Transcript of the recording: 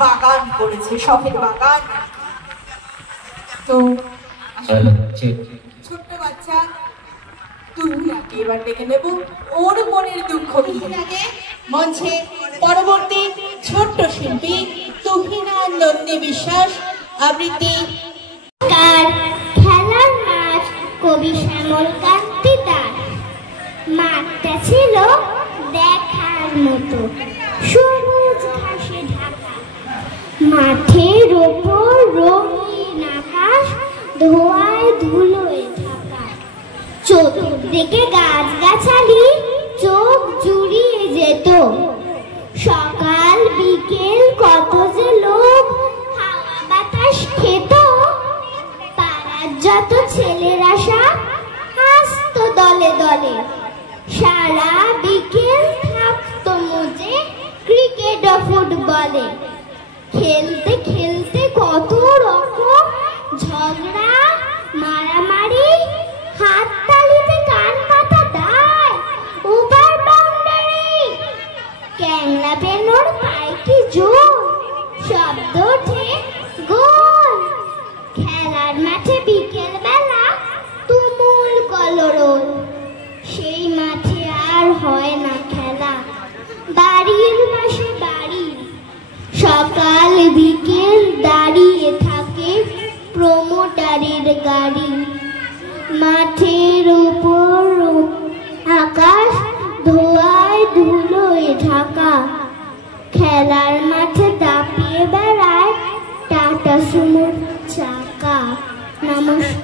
বাগান করেছে, শখের বাগান। তো ছোট্ট বাচ্চা তুহিনাকে এবার ডেকে নেব, ওর মনের দুঃখ কি। মঞ্চে পরবর্তী ছোট্ট শিল্পী তুহিনা নন্দী বিশ্বাস আবৃত্তি। খেলার মাঠ কবি শ্যামল কান্তি দাস। মাঠটা ছিল দেখার মতো, সবুজ ঘাসে ঢাকা। মাঠের ওপর রঙিন আকাশ, ধোঁয়ায় ধুলোয় ঢাকা। চতুর্দিকে গাছগাছালি, চোখ জুড়িয়ে যেত। সকাল বিকেল কত যে লোক হাওয়া বাতাস খেত। পাড়ার যত ছেলেরা সব হাসতো দলে দলে। সারা বিকেল থাকতো মজে ক্রিকেট ও ফুটবলে। খেলতে খেলতে কত রকম ঝগড়া মারামারি, হাততালিতে কান পাতা দায়, ওভার বাউন্ডারি। ক্যাংলা বেনোর পায় কি জোর, শব্দ ওঠে গোল। খেলার মাঠে বিকেল বেলা তুমুল কলরোল। সেই মাঠে আর হয় না খেলা, বাড়ির পাশে বাড়ি। সকাল বিকেল দাঁড়িয়ে থাকে প্রমোটারের গাড়ি। মাঠের উপর আকাশ ধোঁয়ায় ধুলোয় ঢাকা। খেলার মাঠে দাপিয়ে বেড়ায় টাটা সুমোর চাকা। নমস্কার।